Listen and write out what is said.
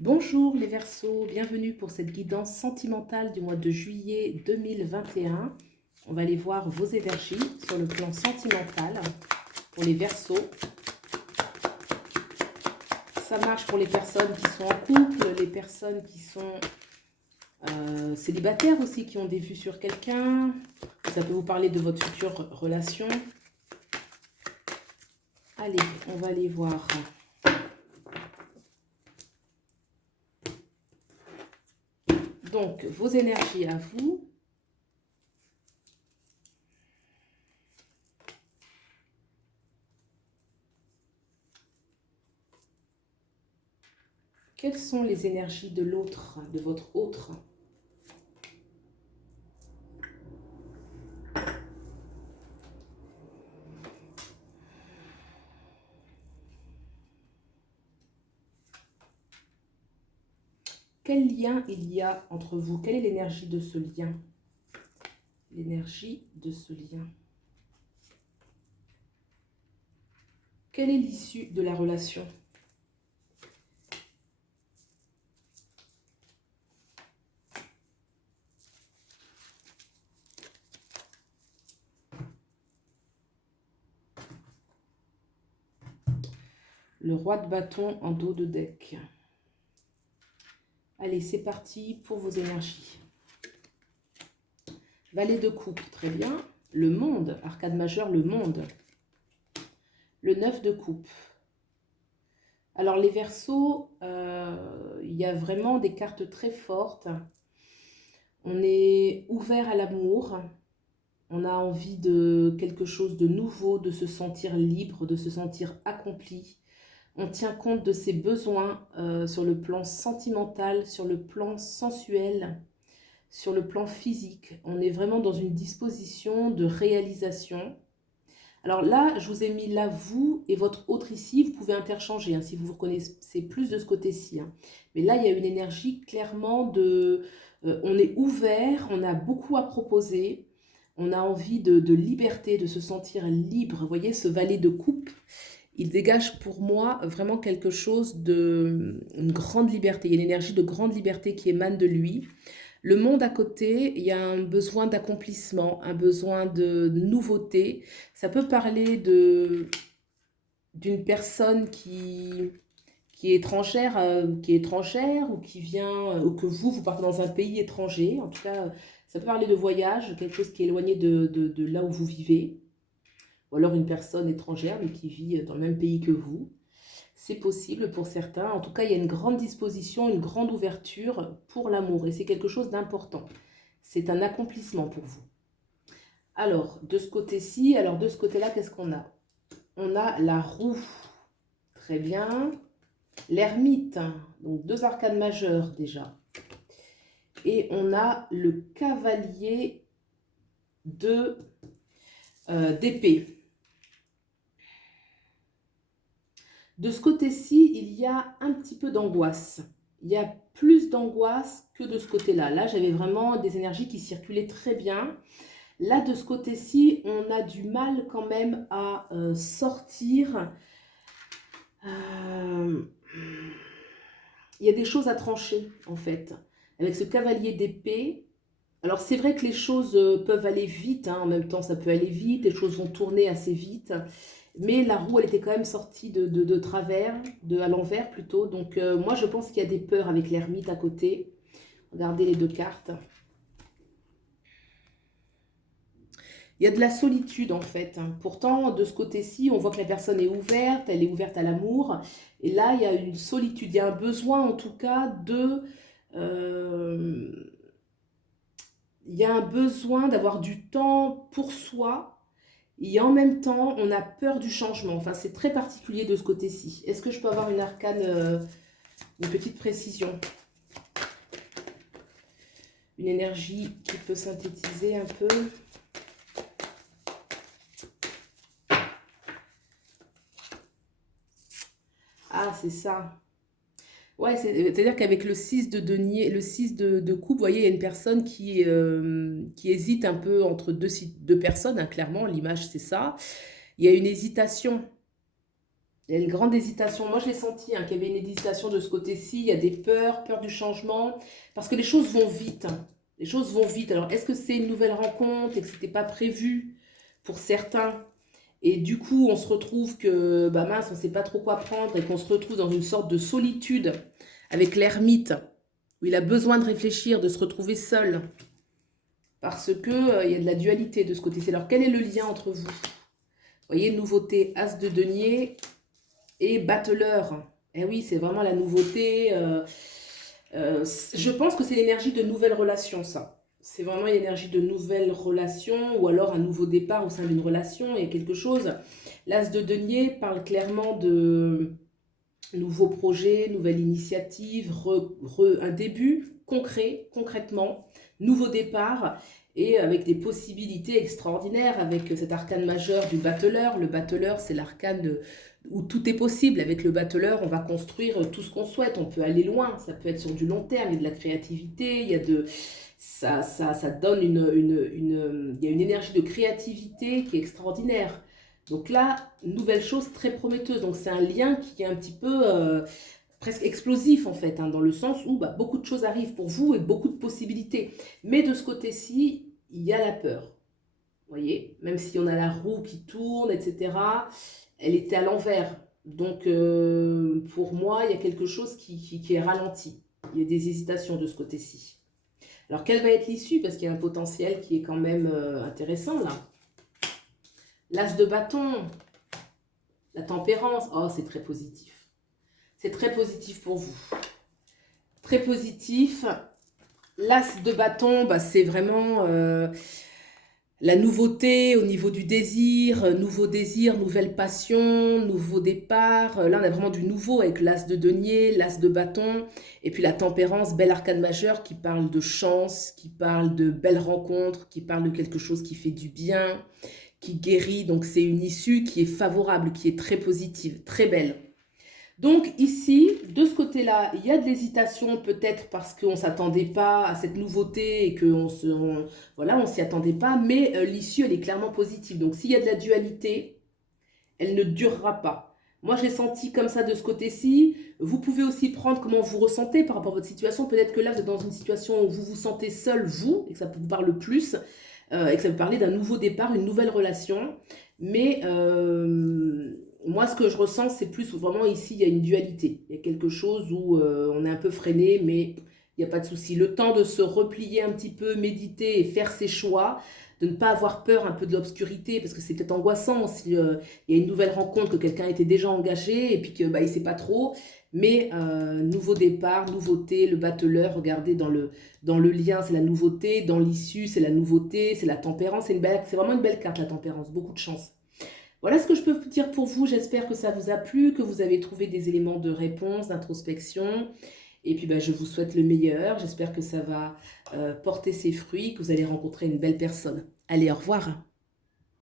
Bonjour les Verseaux, bienvenue pour cette guidance sentimentale du mois de juillet 2021. On va aller voir vos énergies sur le plan sentimental pour les Verseaux. Ça marche pour les personnes qui sont en couple, les personnes qui sont célibataires aussi, qui ont des vues sur quelqu'un. Ça peut vous parler de votre future relation. Allez, on va aller voir. Donc, vos énergies à vous. Quelles sont les énergies de l'autre, de votre autre? Quel lien il y a entre vous? Quelle est l'énergie de ce lien? L'énergie de ce lien. Quelle est l'issue de la relation? Le roi de bâton en dos de deck. Allez, c'est parti pour vos énergies. Valet de coupe, très bien. Le monde, arcade majeur, le monde. Le 9 de coupe. Alors les Verseaux, il y a vraiment des cartes très fortes. On est ouvert à l'amour. On a envie de quelque chose de nouveau, de se sentir libre, de se sentir accompli. On tient compte de ses besoins sur le plan sentimental, sur le plan sensuel, sur le plan physique. On est vraiment dans une disposition de réalisation. Alors là, je vous ai mis là, vous et votre autre ici, vous pouvez interchanger si vous vous reconnaissez plus de ce côté-ci. Mais là, il y a une énergie clairement de... on est ouvert, on a beaucoup à proposer, on a envie de liberté, de se sentir libre. Vous voyez, ce valet de coupe, il dégage pour moi vraiment quelque chose de... une grande liberté. Il y a une énergie de grande liberté qui émane de lui. Le monde à côté, il y a un besoin d'accomplissement, un besoin de nouveauté. Ça peut parler d'une personne qui est étrangère ou qui vient, ou que vous partez dans un pays étranger. En tout cas, ça peut parler de voyage, quelque chose qui est éloigné de là où vous vivez. Ou alors une personne étrangère, mais qui vit dans le même pays que vous. C'est possible pour certains. En tout cas, il y a une grande disposition, une grande ouverture pour l'amour. Et c'est quelque chose d'important. C'est un accomplissement pour vous. Alors, de ce côté-ci, alors de ce côté-là, qu'est-ce qu'on a? On a la roue. Très bien. L'ermite. Donc, deux arcanes majeures déjà. Et on a le cavalier d'épée. De ce côté-ci, il y a un petit peu d'angoisse. Il y a plus d'angoisse que de ce côté-là. Là, j'avais vraiment des énergies qui circulaient très bien. Là, de ce côté-ci, on a du mal quand même à sortir. Il y a des choses à trancher, en fait. Avec ce cavalier d'épée, alors c'est vrai que les choses peuvent aller vite, en même temps ça peut aller vite, les choses vont tourner assez vite. Mais la roue, elle était quand même sortie de travers, à l'envers plutôt. Donc moi, je pense qu'il y a des peurs avec l'ermite à côté. Regardez les deux cartes. Il y a de la solitude en fait. Pourtant, de ce côté-ci, on voit que la personne est ouverte, elle est ouverte à l'amour. Et là, il y a une solitude, il y a un besoin en tout cas de... il y a un besoin d'avoir du temps pour soi. Et en même temps, on a peur du changement. Enfin, c'est très particulier de ce côté-ci. Est-ce que je peux avoir une arcane, une petite précision? Une énergie qui peut synthétiser un peu. Ah, c'est ça. Ouais, c'est-à-dire qu'avec le 6 de denier, le 6 de coupe, vous voyez, il y a une personne qui hésite un peu entre deux personnes, clairement, l'image c'est ça. Il y a une hésitation. Il y a une grande hésitation. Moi, je l'ai senti, hein, qu'il y avait une hésitation de ce côté-ci. Il y a des peurs, peur du changement, parce que les choses vont vite, hein. Les choses vont vite. Alors, est-ce que c'est une nouvelle rencontre et que ce n'était pas prévu pour certains? Et du coup, on se retrouve que, bah mince, on ne sait pas trop quoi prendre et qu'on se retrouve dans une sorte de solitude avec l'ermite, où il a besoin de réfléchir, de se retrouver seul, parce que il y a de la dualité de ce côté-ci. Alors, quel est le lien entre vous? Vous voyez, nouveauté, as de denier et battleur. Eh oui, c'est vraiment la nouveauté. Je pense que c'est l'énergie de nouvelles relations, ça. C'est vraiment une énergie de nouvelles relations ou alors un nouveau départ au sein d'une relation et quelque chose. L'as de denier parle clairement de nouveaux projets, nouvelle initiative, un début concret, concrètement, nouveau départ et avec des possibilités extraordinaires avec cet arcane majeur du battleur. Le battleur, c'est l'arcane où tout est possible. Avec le battleur, on va construire tout ce qu'on souhaite. On peut aller loin, ça peut être sur du long terme, il y a de la créativité, il y a de... Ça donne il y a une énergie de créativité qui est extraordinaire. Donc là, nouvelle chose très prometteuse. Donc c'est un lien qui est un petit peu presque explosif en fait, hein, dans le sens où bah, beaucoup de choses arrivent pour vous et beaucoup de possibilités. Mais de ce côté-ci, il y a la peur. Vous voyez, même si on a la roue qui tourne, etc., elle était à l'envers. Donc pour moi, il y a quelque chose qui est ralenti. Il y a des hésitations de ce côté-ci. Alors quelle va être l'issue? Parce qu'il y a un potentiel qui est quand même intéressant là. L'as de bâton, la tempérance, oh c'est très positif. C'est très positif pour vous. Très positif. L'as de bâton, bah, c'est vraiment la nouveauté au niveau du désir, nouvelle passion, nouveau départ. Là, on a vraiment du nouveau avec l'as de denier, l'as de bâton. Et puis la tempérance, bel arcane majeur qui parle de chance, qui parle de belles rencontres, qui parle de quelque chose qui fait du bien, qui guérit. Donc c'est une issue qui est favorable, qui est très positive, très belle. Donc ici, de ce côté-là, il y a de l'hésitation peut-être parce qu'on ne s'attendait pas à cette nouveauté et voilà, on s'y attendait pas, mais l'issue, elle est clairement positive. Donc s'il y a de la dualité, elle ne durera pas. Moi, je l'ai senti comme ça de ce côté-ci. Vous pouvez aussi prendre comment vous ressentez par rapport à votre situation. Peut-être que là, vous êtes dans une situation où vous vous sentez seul, vous, et que ça vous parle plus, et que ça vous parle d'un nouveau départ, une nouvelle relation. Mais moi, ce que je ressens, c'est plus où vraiment ici, il y a une dualité. Il y a quelque chose où on est un peu freiné, mais il n'y a pas de souci. Le temps de se replier un petit peu, méditer et faire ses choix, de ne pas avoir peur un peu de l'obscurité, parce que c'est peut-être angoissant si il y a une nouvelle rencontre, que quelqu'un était déjà engagé et puis que bah, il ne sait pas trop. Mais nouveau départ, nouveauté, le battleur, regardez dans le lien, c'est la nouveauté, dans l'issue, c'est la nouveauté, c'est la tempérance. C'est vraiment une belle carte, la tempérance, beaucoup de chance. Voilà ce que je peux vous dire pour vous. J'espère que ça vous a plu, que vous avez trouvé des éléments de réponse, d'introspection. Et puis ben, je vous souhaite le meilleur. J'espère que ça va porter ses fruits, que vous allez rencontrer une belle personne. Allez, au revoir.